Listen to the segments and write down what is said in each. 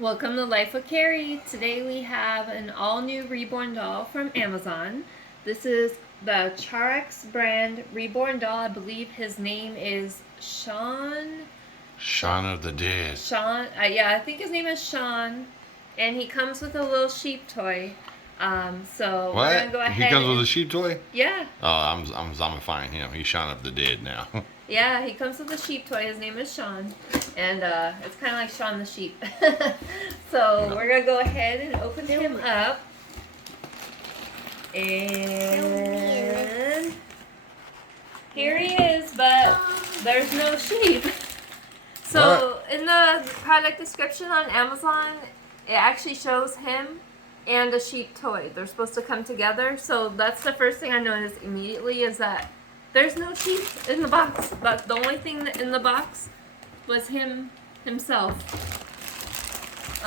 Welcome to Life with Carrie. Today we have an all-new Reborn doll from Amazon. This is the CHAREX brand Reborn doll. I believe his name is Shaun. Shaun of the Dead. Shaun. Yeah, I think his name is Shaun, and he comes with a little sheep toy. So What? we're gonna go ahead. He comes with a sheep toy? Yeah. Oh, I'm zombifying him. He's Shaun of the Dead now. Yeah, he comes with a sheep toy. His name is Shaun. And it's kind of like Shaun the Sheep. So we're going to go ahead and open him up. And here he is, but there's no sheep. So in the product description on Amazon, it actually shows him and a sheep toy. They're supposed to come together. So that's the first thing I noticed immediately is that there's no sheep in the box. But the only thing in the box was himself.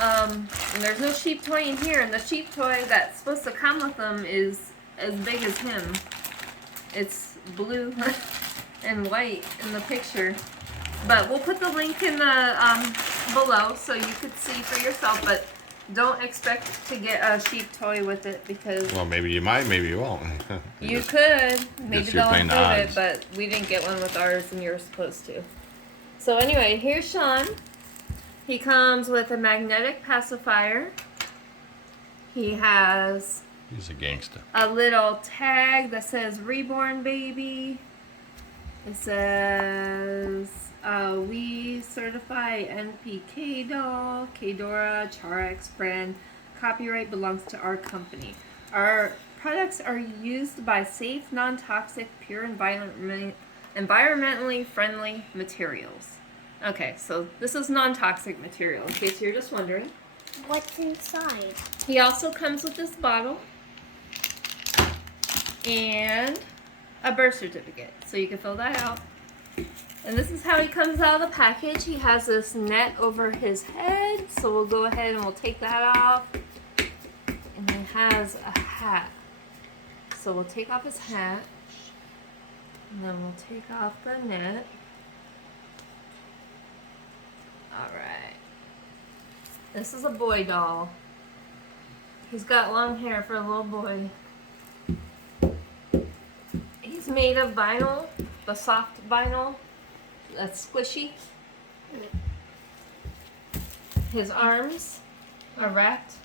And there's no sheep toy in here. And the sheep toy that's supposed to come with them is as big as him. It's blue and white in the picture. But we'll put the link in the below so you could see for yourself. But don't expect to get a sheep toy with it because... Well, maybe you might, maybe you won't. You could. Maybe they'll include it, odds. but we didn't get one with ours and you're supposed to. So anyway, here's Shaun. He comes with a magnetic pacifier. He has... He's a gangster. A little tag that says Reborn Baby. It says... we certify NPK doll, Kdora, CHAREX brand. Copyright belongs to our company. Our products are used by safe, non-toxic, pure, environmentally friendly materials. Okay, so this is non-toxic material, in case you're just wondering. What's inside? He also comes with this bottle and a birth certificate, so you can fill that out. And this is how he comes out of the package. He has this net over his head. So we'll go ahead and we'll take that off. And he has a hat. So we'll take off his hat. And then we'll take off the net. Alright. This is a boy doll. He's got long hair for a little boy. He's made of vinyl. The soft vinyl. That's squishy. His arms are wrapped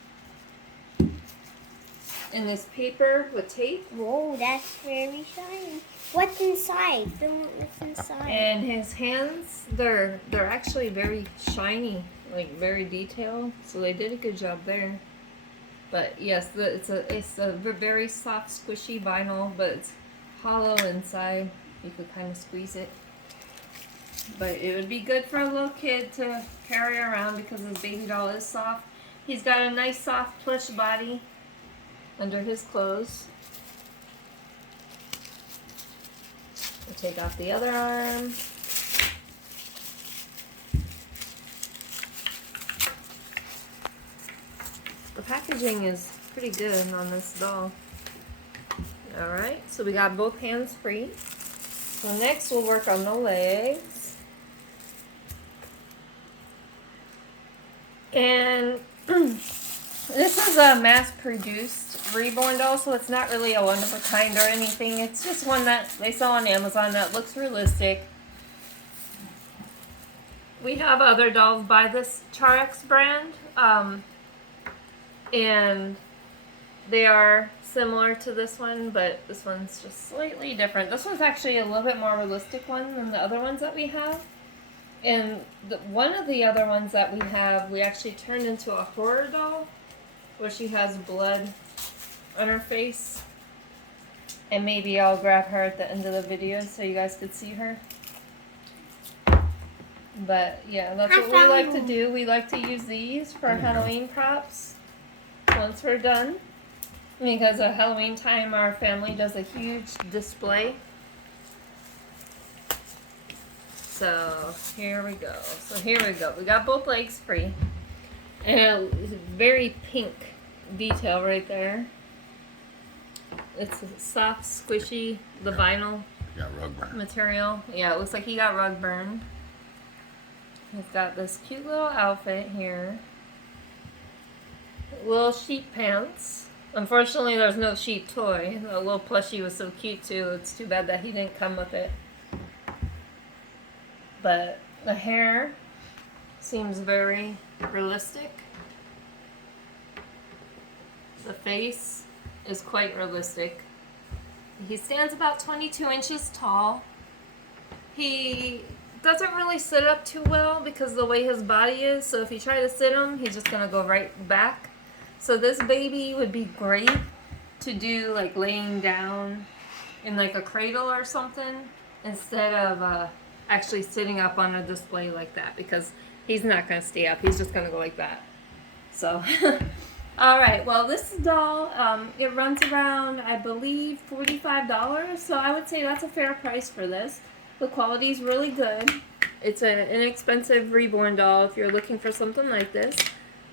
in this paper with tape. Whoa, that's very shiny. What's inside? Film what's inside. And his hands, they're actually very shiny, like very detailed. So they did a good job there. But yes, it's a very soft, squishy vinyl, but it's hollow inside. You could kind of squeeze it. But it would be good for a little kid to carry around because his baby doll is soft. He's got a nice soft plush body under his clothes. We'll take off the other arm. The packaging is pretty good on this doll. Alright, so we got both hands free. So next we'll work on the legs. And this is a mass-produced Reborn doll, so it's not really a one-of-a-kind or anything. It's just one that they sell on Amazon that looks realistic. We have other dolls by this CHAREX brand, and they are similar to this one, but this one's just slightly different. This one's actually a little bit more realistic one than the other ones that we have. And one of the other ones that we have, we actually turned into a horror doll, where she has blood on her face. And maybe I'll grab her at the end of the video so you guys could see her. But yeah, that's what we like to do. We like to use these for Halloween props once we're done. Because at Halloween time, our family does a huge display. So here we go. We got both legs free. And a very pink detail right there. It's a soft, squishy, the vinyl material. Yeah, it looks like he got rug burned. He's got this cute little outfit here. little sheep pants. Unfortunately, there's no sheep toy. The little plushie was so cute too. It's too bad that he didn't come with it. But the hair seems very realistic. The face is quite realistic. He stands about 22 inches tall. He doesn't really sit up too well because of the way his body is. So if you try to sit him, he's just gonna go right back. So this baby would be great to do like laying down in like a cradle or something instead of actually sitting up on a display like that, because he's not gonna stay up. He's just gonna go like that. So, all right. Well, this doll, it runs around, I believe, $45. So I would say that's a fair price for this. The quality is really good. It's an inexpensive Reborn doll if you're looking for something like this.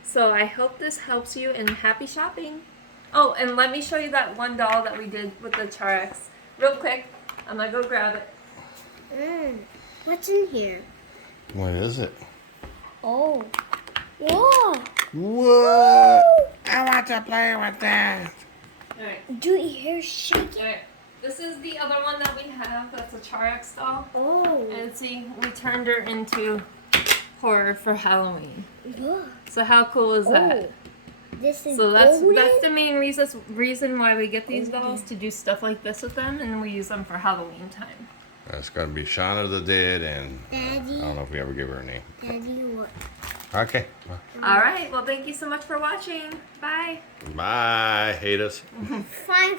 So I hope this helps you, and happy shopping. Oh, and let me show you that one doll that we did with the CHAREX. Real quick. I'm going to go grab it. What's in here? What is it? Oh. Whoa. What? I want to play with that. All right. Do your hair shake? All right. This is the other one that we have. That's a CHAREX doll. Oh. And see, we turned her into horror for Halloween. Look. So how cool is that? This is So that's golden? the main reason why we get these dolls, to do stuff like this with them, and we use them for Halloween time. That's gonna be Shaun of the Dead, and Daddy. I don't know if we ever give her a name. Daddy, what? Okay. All right. Well, thank you so much for watching. Bye. Bye, haters. Fine.